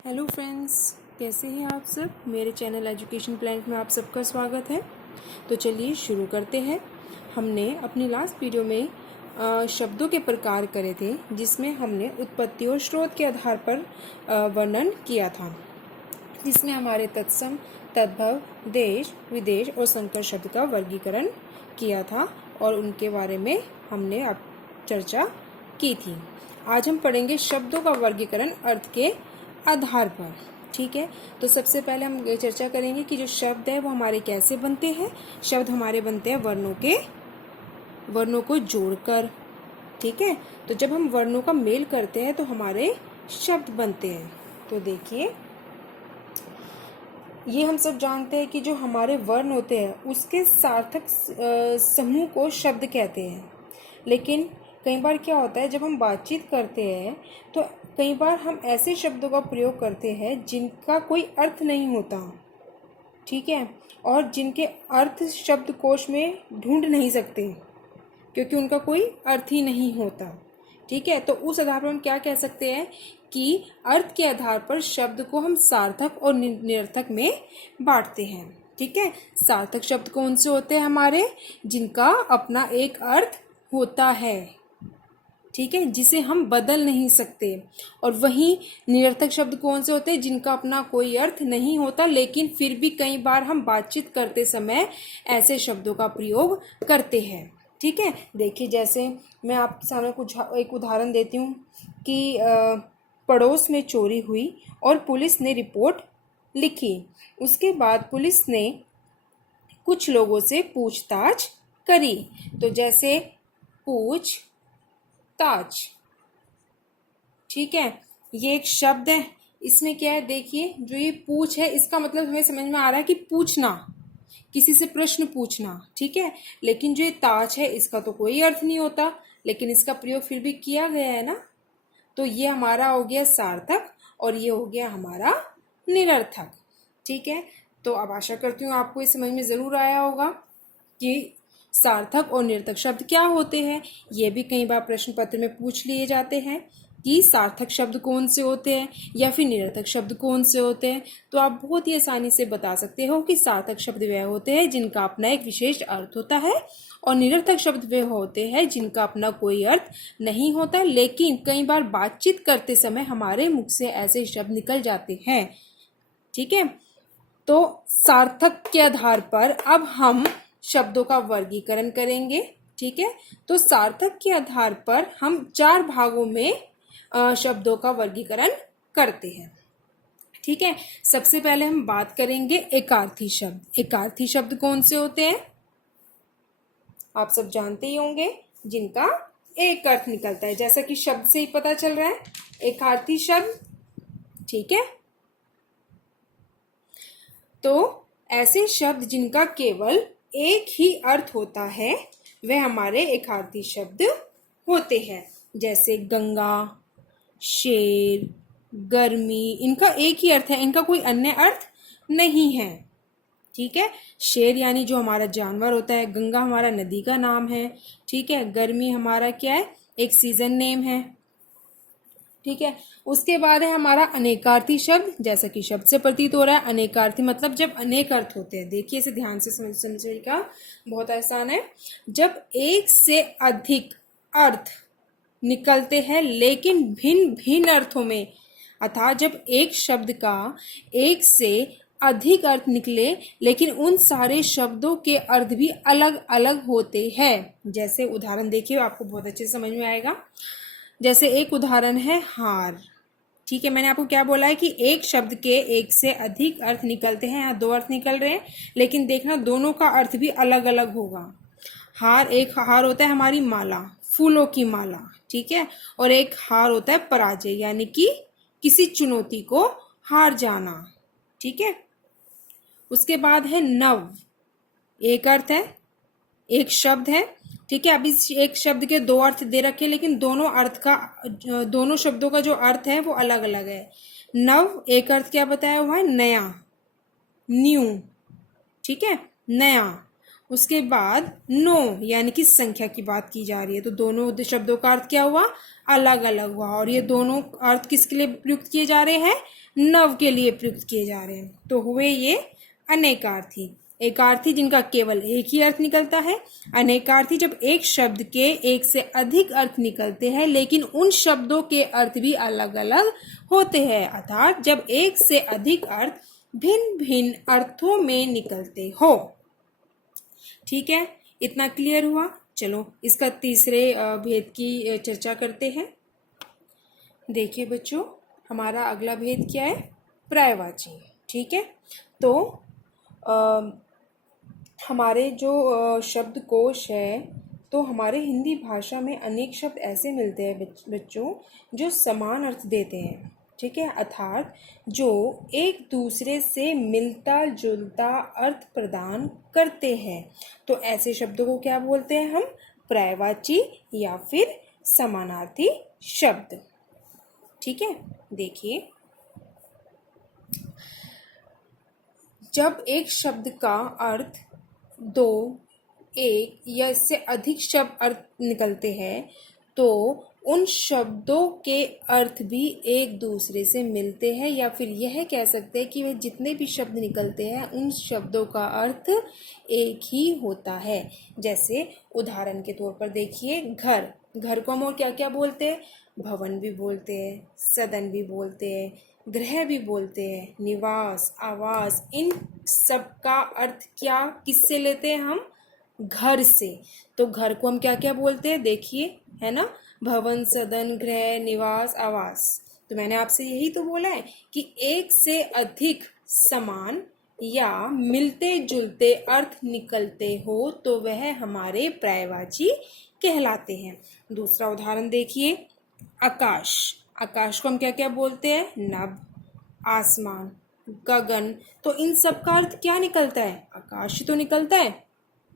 Hello friends, कैसे हैं आप सब। मेरे चैनल एजुकेशन प्लैनेट में आप सबका स्वागत है। तो चलिए शुरू करते हैं। हमने अपनी लास्ट वीडियो में शब्दों के प्रकार करे थे, जिसमें हमने उत्पत्ति और स्रोत के आधार पर वर्णन किया था, जिसमें हमारे तत्सम, तद्भव, देश, विदेश और संकर शब्द का वर्गीकरण किया था और उनके बारे में हमने अब चर्चा की थी। आज हम पढ़ेंगे शब्दों का वर्गीकरण अर्थ के आधार पर। ठीक है, तो सबसे पहले हम ये चर्चा करेंगे कि जो शब्द है वो हमारे कैसे बनते हैं। शब्द हमारे बनते हैं वर्णों को जोड़कर। ठीक है, तो जब हम वर्णों का मेल करते हैं तो हमारे शब्द बनते हैं। तो देखिए, ये हम सब जानते हैं कि जो हमारे वर्ण होते हैं उसके सार्थक समूह को शब्द कहते हैं। लेकिन कई बार क्या होता है, जब हम बातचीत करते हैं तो कई बार हम ऐसे शब्दों का प्रयोग करते हैं जिनका कोई अर्थ नहीं होता। ठीक है, और जिनके अर्थ शब्दकोश में ढूंढ नहीं सकते क्योंकि उनका कोई अर्थ ही नहीं होता। ठीक है, तो उस आधार पर हम क्या कह सकते हैं कि अर्थ के आधार पर शब्द को हम सार्थक और निरर्थक में बांटते हैं। ठीक है, सार्थक शब्द कौन से होते हैं हमारे, जिनका अपना एक अर्थ होता है। ठीक है, जिसे हम बदल नहीं सकते। और वहीं निरर्थक शब्द कौन से होते हैं, जिनका अपना कोई अर्थ नहीं होता, लेकिन फिर भी कई बार हम बातचीत करते समय ऐसे शब्दों का प्रयोग करते हैं। ठीक है, देखिए, जैसे मैं आपके सामने कुछ एक उदाहरण देती हूँ कि पड़ोस में चोरी हुई और पुलिस ने रिपोर्ट लिखी। उसके बाद पुलिस ने कुछ लोगों से पूछताछ करी। तो जैसे पूछताछ, ठीक है, ये एक शब्द है। इसमें क्या है, देखिए, जो ये पूछ है इसका मतलब हमें समझ में आ रहा है कि पूछना, किसी से प्रश्न पूछना। ठीक है, लेकिन जो ये ताज है इसका तो कोई अर्थ नहीं होता, लेकिन इसका प्रयोग फिर भी किया गया है ना। तो ये हमारा हो गया सार्थक और ये हो गया हमारा निरर्थक। ठीक है, तो अब आशा करती हूँ आपको इस समझ में ज़रूर आया होगा कि सार्थक और निरर्थक शब्द क्या होते हैं। ये भी कई बार प्रश्न पत्र में पूछ लिए जाते हैं कि सार्थक शब्द कौन से होते हैं या फिर निरर्थक शब्द कौन से होते हैं। तो आप बहुत ही आसानी से बता सकते हो कि सार्थक शब्द वे होते हैं जिनका अपना एक विशेष अर्थ होता है और निरर्थक शब्द वे होते हैं जिनका अपना कोई अर्थ नहीं होता, लेकिन कई बार बातचीत करते समय हमारे मुख से ऐसे शब्द निकल जाते हैं। ठीक है, तो सार्थक के आधार पर अब हम शब्दों का वर्गीकरण करेंगे। ठीक है, तो सार्थक के आधार पर हम 4 भागों में शब्दों का वर्गीकरण करते हैं। ठीक है, सबसे पहले हम बात करेंगे एकार्थी शब्द। एकार्थी शब्द कौन से होते हैं, आप सब जानते ही होंगे, जिनका एक अर्थ निकलता है, जैसा कि शब्द से ही पता चल रहा है, एकार्थी शब्द। ठीक है, तो ऐसे शब्द जिनका केवल एक ही अर्थ होता है वह हमारे एकार्थी शब्द होते हैं। जैसे गंगा, शेर, गर्मी, इनका एक ही अर्थ है, इनका कोई अन्य अर्थ नहीं है। ठीक है, शेर यानी जो हमारा जानवर होता है, गंगा हमारा नदी का नाम है। ठीक है, गर्मी हमारा क्या है, एक सीजन नेम है। ठीक है, उसके बाद है हमारा अनेकार्थी शब्द। जैसा कि शब्द से प्रतीत हो रहा है, अनेकार्थी मतलब जब अनेक अर्थ होते हैं। देखिए, इसे ध्यान से समझिएगा, बहुत आसान है। जब एक से अधिक अर्थ निकलते हैं लेकिन भिन्न भिन्न अर्थों में, अर्थात जब एक शब्द का एक से अधिक अर्थ निकले लेकिन उन सारे शब्दों के अर्थ भी अलग अलग होते हैं। जैसे उदाहरण देखिए, आपको बहुत अच्छे से समझ में आएगा। जैसे एक उदाहरण है हार। ठीक है, मैंने आपको क्या बोला है कि एक शब्द के एक से अधिक अर्थ निकलते हैं। यहाँ 2 अर्थ निकल रहे हैं, लेकिन देखना दोनों का अर्थ भी अलग अलग होगा। हार, एक हार होता है हमारी माला, फूलों की माला। ठीक है, और एक हार होता है पराजय, यानी कि किसी चुनौती को हार जाना। ठीक है, उसके बाद है नव। एक अर्थ है, एक शब्द है। ठीक है, अब इस एक शब्द के 2 अर्थ दे रखे, लेकिन दोनों शब्दों का जो अर्थ है वो अलग अलग है। नव एक अर्थ क्या बताया हुआ है, नया, न्यू। ठीक है, नया। उसके बाद 9 यानी कि संख्या की बात की जा रही है, तो दोनों शब्दों का अर्थ क्या हुआ, अलग अलग हुआ। और ये दोनों अर्थ किसके लिए प्रयुक्त किए जा रहे हैं, नव के लिए प्रयुक्त किए जा रहे हैं। तो हुए ये अनेकार्थी। एकार्थी जिनका केवल एक ही अर्थ निकलता है। अनेकार्थी जब एक शब्द के एक से अधिक अर्थ निकलते हैं लेकिन उन शब्दों के अर्थ भी अलग अलग होते हैं, अर्थात जब एक से अधिक अर्थ भिन्न भिन्न अर्थों में निकलते हो। ठीक है, इतना क्लियर हुआ। चलो इसका तीसरे भेद की चर्चा करते हैं। देखिए बच्चों, हमारा अगला भेद क्या है, पर्यायवाची। ठीक है, तो हमारे जो शब्दकोश है, तो हमारे हिंदी भाषा में अनेक शब्द ऐसे मिलते हैं बच्चों जो समान अर्थ देते हैं। ठीक है, अर्थात जो एक दूसरे से मिलता जुलता अर्थ प्रदान करते हैं। तो ऐसे शब्दों को क्या बोलते हैं हम, पर्यायवाची या फिर समानार्थी शब्द। ठीक है, देखिए, जब एक शब्द का अर्थ दो, एक या इससे अधिक शब्द अर्थ निकलते हैं तो उन शब्दों के अर्थ भी एक दूसरे से मिलते हैं, या फिर यह कह सकते हैं कि वे जितने भी शब्द निकलते हैं उन शब्दों का अर्थ एक ही होता है। जैसे उदाहरण के तौर पर देखिए, घर। घर को हम और क्या क्या बोलते हैं, भवन भी बोलते हैं, सदन भी बोलते हैं, गृह भी बोलते हैं, निवास, आवास। इन सब का अर्थ क्या किससे लेते हैं हम, घर से। तो घर को हम क्या क्या बोलते हैं, देखिए, है ना, भवन, सदन, गृह, निवास, आवास। तो मैंने आपसे यही तो बोला है कि एक से अधिक समान या मिलते जुलते अर्थ निकलते हो तो वह हमारे पर्यायवाची कहलाते हैं। दूसरा उदाहरण देखिए, आकाश। आकाश को हम क्या क्या बोलते हैं, नभ, आसमान, गगन। तो इन सब का अर्थ क्या निकलता है, आकाश तो निकलता है।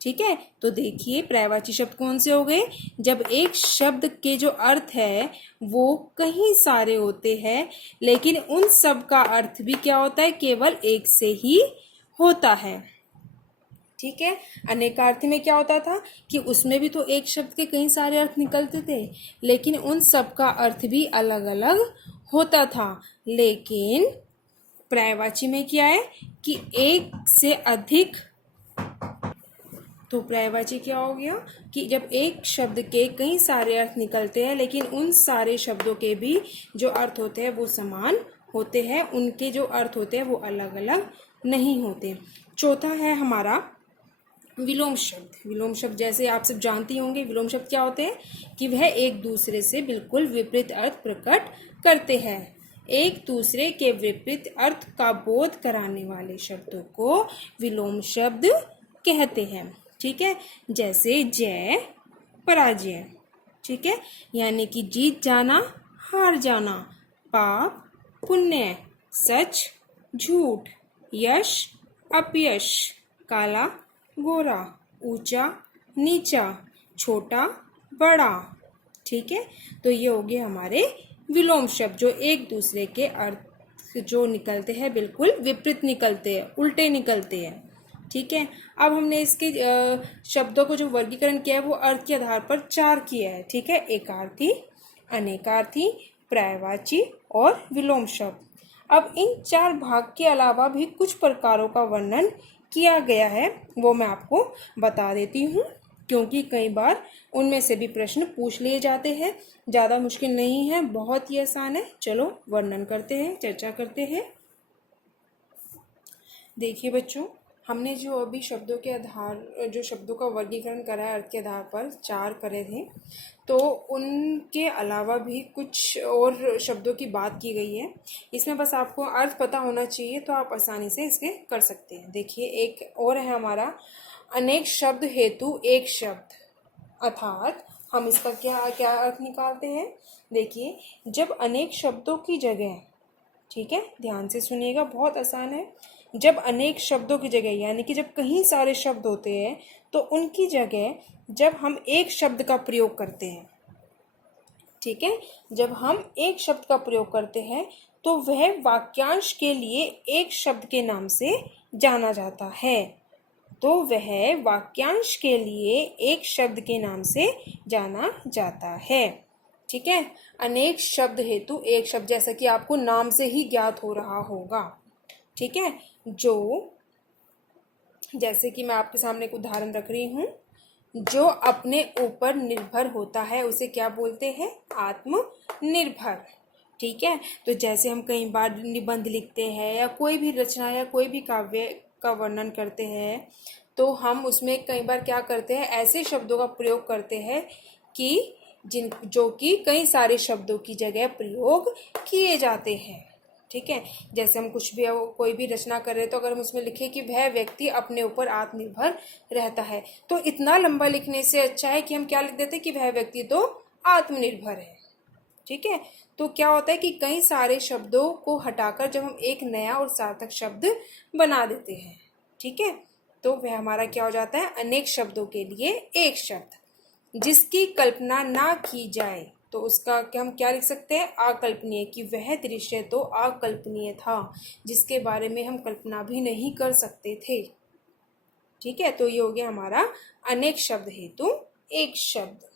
ठीक है, तो देखिए पर्यायवाची शब्द कौन से हो गए, जब एक शब्द के जो अर्थ है वो कहीं सारे होते हैं लेकिन उन सब का अर्थ भी क्या होता है, केवल एक से ही होता है। ठीक है, अनेकार्थी में क्या होता था कि उसमें भी तो एक शब्द के कई सारे अर्थ निकलते थे लेकिन उन सब का अर्थ भी अलग अलग होता था। लेकिन पर्यायवाची में क्या है कि एक से अधिक, तो पर्यायवाची क्या हो गया कि जब एक शब्द के कई सारे अर्थ निकलते हैं लेकिन उन सारे शब्दों के भी जो अर्थ होते हैं वो समान होते हैं, उनके जो अर्थ होते हैं वो अलग अलग नहीं होते। चौथा है हमारा विलोम शब्द। विलोम शब्द जैसे आप सब जानती होंगे, विलोम शब्द क्या होते हैं कि वह एक दूसरे से बिल्कुल विपरीत अर्थ प्रकट करते हैं। एक दूसरे के विपरीत अर्थ का बोध कराने वाले शब्दों को विलोम शब्द कहते हैं। ठीक है, जैसे जय, पराजय। ठीक है, यानी कि जीत जाना, हार जाना, पाप, पुण्य, सच, झूठ, यश, अपयश, काला, गोरा, ऊंचा, नीचा, छोटा, बड़ा। ठीक है, तो ये हो गए हमारे विलोम शब्द जो एक दूसरे के अर्थ जो निकलते हैं बिल्कुल विपरीत निकलते हैं, उल्टे निकलते हैं। ठीक है, अब हमने इसके शब्दों को जो वर्गीकरण किया है वो अर्थ के आधार पर 4 किया है। ठीक है, एकार्थी, अनेकार्थी, पर्यायवाची और विलोम शब्द। अब इन 4 भाग के अलावा भी कुछ प्रकारों का वर्णन किया गया है, वो मैं आपको बता देती हूँ क्योंकि कई बार उनमें से भी प्रश्न पूछ लिए जाते हैं। ज़्यादा मुश्किल नहीं है, बहुत ही आसान है। चलो वर्णन करते हैं, चर्चा करते हैं। देखिए बच्चों, हमने जो अभी शब्दों के आधार जो शब्दों का वर्गीकरण करा है अर्थ के आधार पर 4 करे थे, तो उनके अलावा भी कुछ और शब्दों की बात की गई है। इसमें बस आपको अर्थ पता होना चाहिए तो आप आसानी से इसके कर सकते हैं। देखिए, एक और है हमारा अनेक शब्द हेतु एक शब्द, अर्थात हम इसका क्या क्या अर्थ निकालते हैं। देखिए, जब अनेक शब्दों की जगह, ठीक है, ध्यान से सुनिएगा, बहुत आसान है। जब अनेक शब्दों की जगह यानी कि जब कहीं सारे शब्द होते हैं तो उनकी जगह जब हम एक शब्द का प्रयोग करते हैं, ठीक है, जब हम एक शब्द का प्रयोग करते हैं तो वह वाक्यांश के लिए एक शब्द के नाम से जाना जाता है। तो वह वाक्यांश के लिए एक शब्द के नाम से जाना जाता है। ठीक है, अनेक शब्द हेतु एक शब्द, जैसा कि आपको नाम से ही ज्ञात हो रहा होगा। ठीक है, जो जैसे कि मैं आपके सामने एक उदाहरण रख रही हूँ, जो अपने ऊपर निर्भर होता है उसे क्या बोलते हैं? आत्मनिर्भर। ठीक है, तो जैसे हम कई बार निबंध लिखते हैं या कोई भी रचना या कोई भी काव्य का वर्णन करते हैं, तो हम उसमें कई बार क्या करते हैं, ऐसे शब्दों का प्रयोग करते हैं कि जो कि कई सारे शब्दों की जगह प्रयोग किए जाते हैं। ठीक है, जैसे हम कुछ भी कोई भी रचना कर रहे हैं, तो अगर हम उसमें लिखें कि वह व्यक्ति अपने ऊपर आत्मनिर्भर रहता है, तो इतना लंबा लिखने से अच्छा है कि हम क्या लिख देते हैं कि वह व्यक्ति तो आत्मनिर्भर है। ठीक है, तो क्या होता है कि कई सारे शब्दों को हटाकर जब हम एक नया और सार्थक शब्द बना देते हैं, ठीक है, तो वह हमारा क्या हो जाता है? अनेक शब्दों के लिए एक शब्द। जिसकी कल्पना ना की जाए, तो उसका क्या हम क्या लिख सकते हैं? अकल्पनीय, कि वह दृश्य तो अकल्पनीय था, जिसके बारे में हम कल्पना भी नहीं कर सकते थे। ठीक है, तो ये हो गया हमारा अनेक शब्द हेतु एक शब्द।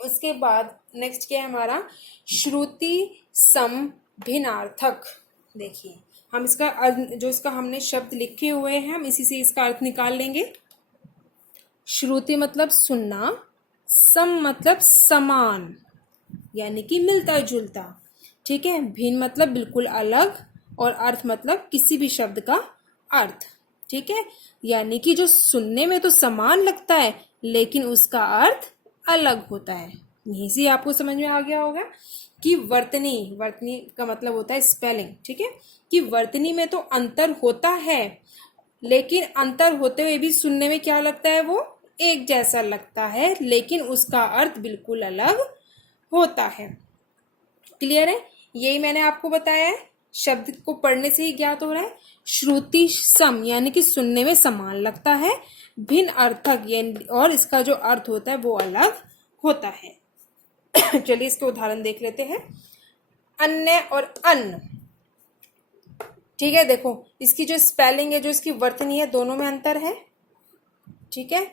उसके बाद नेक्स्ट क्या है हमारा? श्रुति सम भिन्नार्थक। देखिए, हम इसका अर्थ, जो इसका हमने शब्द लिखे हुए हैं, हम इसी से इसका अर्थ निकाल लेंगे। श्रुति मतलब सुनना, सम मतलब समान यानी कि मिलता जुलता। ठीक है, भिन्न मतलब बिल्कुल अलग, और अर्थ मतलब किसी भी शब्द का अर्थ। ठीक है, यानी कि जो सुनने में तो समान लगता है लेकिन उसका अर्थ अलग होता है। यहीं से आपको समझ में आ गया होगा कि वर्तनी, वर्तनी का मतलब होता है स्पेलिंग। ठीक है, कि वर्तनी में तो अंतर होता है, लेकिन अंतर होते हुए भी सुनने में क्या लगता है? वो एक जैसा लगता है, लेकिन उसका अर्थ बिल्कुल अलग होता है। क्लियर है? यही मैंने आपको बताया है, शब्द को पढ़ने से ही ज्ञात हो रहा है। श्रुति सम यानी कि सुनने में समान लगता है, भिन्न अर्थक और इसका जो अर्थ होता है वो अलग होता है। चलिए इसके उदाहरण देख लेते हैं। अन्य और अन्न। ठीक है, देखो इसकी जो स्पेलिंग है, जो इसकी वर्तनी है, दोनों में अंतर है। ठीक है,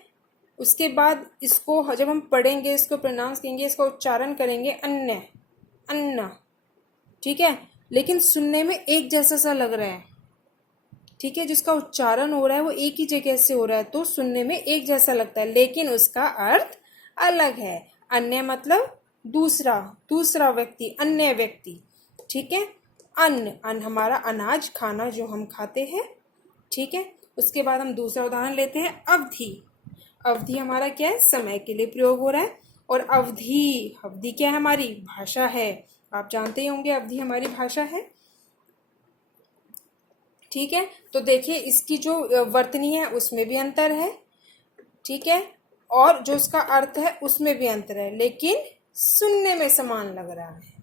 उसके बाद इसको जब हम पढ़ेंगे, इसको प्रोनाउंस करेंगे, इसका उच्चारण करेंगे अन्य, अन्ना। ठीक है, लेकिन सुनने में एक जैसा सा लग रहा है। ठीक है, जिसका उच्चारण हो रहा है वो एक ही जगह से हो रहा है, तो सुनने में एक जैसा लगता है, लेकिन उसका अर्थ अलग है। अन्य मतलब दूसरा, दूसरा व्यक्ति, अन्य व्यक्ति। ठीक है, अन्न, अन्न हमारा अनाज, खाना जो हम खाते हैं। ठीक है, उसके बाद हम दूसरा उदाहरण लेते हैं, अवधि। अवधि हमारा क्या है? समय के लिए प्रयोग हो रहा है। और अवधि, अवधि क्या है? हमारी भाषा है। आप जानते ही होंगे अवधि हमारी भाषा है। ठीक है, तो देखिए इसकी जो वर्तनी है उसमें भी अंतर है। ठीक है, और जो उसका अर्थ है उसमें भी अंतर है, लेकिन सुनने में समान लग रहा है।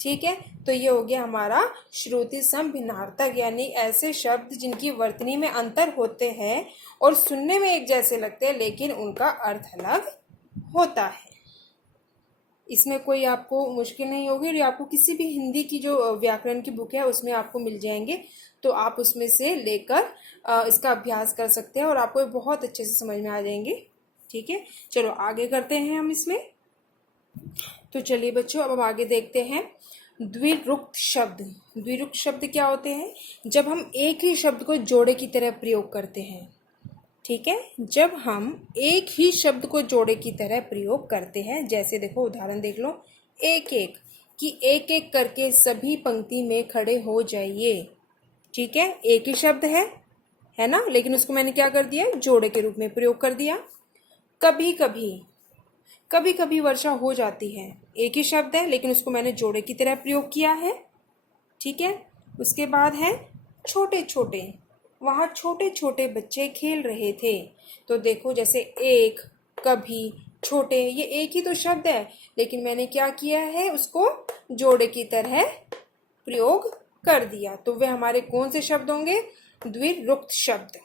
ठीक है, तो ये हो गया हमारा श्रुति सम भिन्नार्थक, यानी ऐसे शब्द जिनकी वर्तनी में अंतर होते हैं और सुनने में एक जैसे लगते हैं, लेकिन उनका अर्थ अलग होता है। इसमें कोई आपको मुश्किल नहीं होगी, और आपको किसी भी हिंदी की जो व्याकरण की बुक है उसमें आपको मिल जाएंगे, तो आप उसमें से लेकर इसका अभ्यास कर सकते हैं और आपको बहुत अच्छे से समझ में आ जाएंगे। ठीक है, चलो आगे करते हैं हम इसमें। तो चलिए बच्चों, अब हम आगे देखते हैं द्विरुक्त शब्द। द्विरुक्त शब्द क्या होते हैं? जब हम एक ही शब्द को जोड़े की तरह प्रयोग करते हैं। ठीक है, जब हम एक ही शब्द को जोड़े की तरह प्रयोग करते हैं, जैसे देखो उदाहरण देख लो, एक एक, कि एक एक करके सभी पंक्ति में खड़े हो जाइए। ठीक है, एक ही शब्द है ना, लेकिन उसको मैंने क्या कर दिया? जोड़े के रूप में प्रयोग कर दिया। कभी कभी, कभी कभी वर्षा हो जाती है, एक ही शब्द है लेकिन उसको मैंने जोड़े की तरह प्रयोग किया है। ठीक है, उसके बाद है छोटे छोटे। वहाँ छोटे छोटे बच्चे खेल रहे थे। तो देखो जैसे एक, कभी, छोटे, ये एक ही तो शब्द है, लेकिन मैंने क्या किया है? उसको जोड़े की तरह प्रयोग कर दिया। तो वे हमारे कौन से शब्द होंगे? द्विरुक्त शब्द।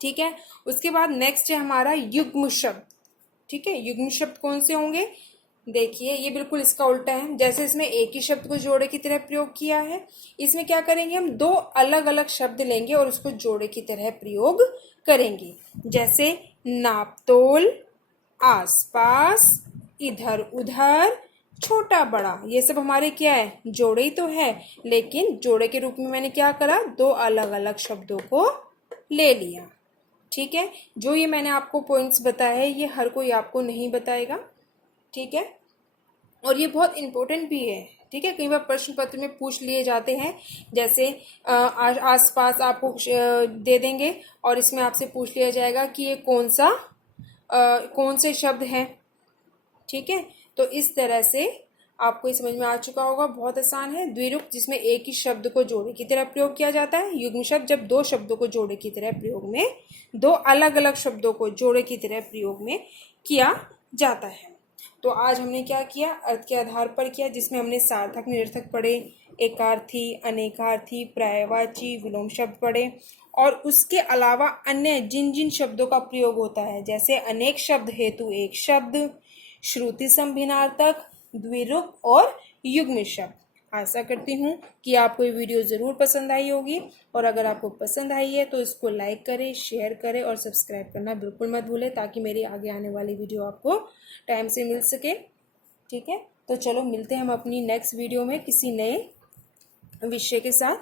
ठीक है, उसके बाद नेक्स्ट है हमारा युग्म शब्द। ठीक है, युग्म शब्द कौन से होंगे? देखिए ये बिल्कुल इसका उल्टा है। जैसे इसमें एक ही शब्द को जोड़े की तरह प्रयोग किया है, इसमें क्या करेंगे, हम दो अलग अलग शब्द लेंगे और उसको जोड़े की तरह प्रयोग करेंगे। जैसे नापतोल, आसपास, इधर उधर, छोटा बड़ा, ये सब हमारे क्या है, जोड़े ही तो है। लेकिन जोड़े के रूप में मैंने क्या करा, दो अलग अलग शब्दों को ले लिया। ठीक है, जो ये मैंने आपको पॉइंट्स बताए हैं ये हर कोई आपको नहीं बताएगा। ठीक है, और ये बहुत इम्पोर्टेंट भी है। ठीक है, कई बार प्रश्न पत्र में पूछ लिए जाते हैं। जैसे आसपास आपको दे देंगे और इसमें आपसे पूछ लिया जाएगा कि ये कौन से शब्द हैं। ठीक है, तो इस तरह से आपको ये समझ में आ चुका होगा, बहुत आसान है। द्विरूप जिसमें एक ही शब्द को जोड़े की तरह प्रयोग किया जाता है। युग्म शब्द जब दो शब्दों को जोड़े की तरह प्रयोग में, दो अलग अलग शब्दों को जोड़े की तरह प्रयोग में किया जाता है। तो आज हमने क्या किया, अर्थ के आधार पर किया, जिसमें हमने सार्थक निरर्थक पढ़े, एकार्थी, अनेकार्थी, पर्यायवाची, विलोम शब्द पढ़े, और उसके अलावा अन्य जिन जिन शब्दों का प्रयोग होता है, जैसे अनेक शब्द हेतु एक शब्द, श्रुति संभिन्नार्थक, द्विरूप और युग्म शब्द। आशा करती हूँ कि आपको ये वीडियो ज़रूर पसंद आई होगी, और अगर आपको पसंद आई है तो इसको लाइक करें, शेयर करें और सब्सक्राइब करना बिल्कुल मत भूलें, ताकि मेरी आगे आने वाली वीडियो आपको टाइम से मिल सके। ठीक है, तो चलो मिलते हैं हम अपनी नेक्स्ट वीडियो में किसी नए विषय के साथ।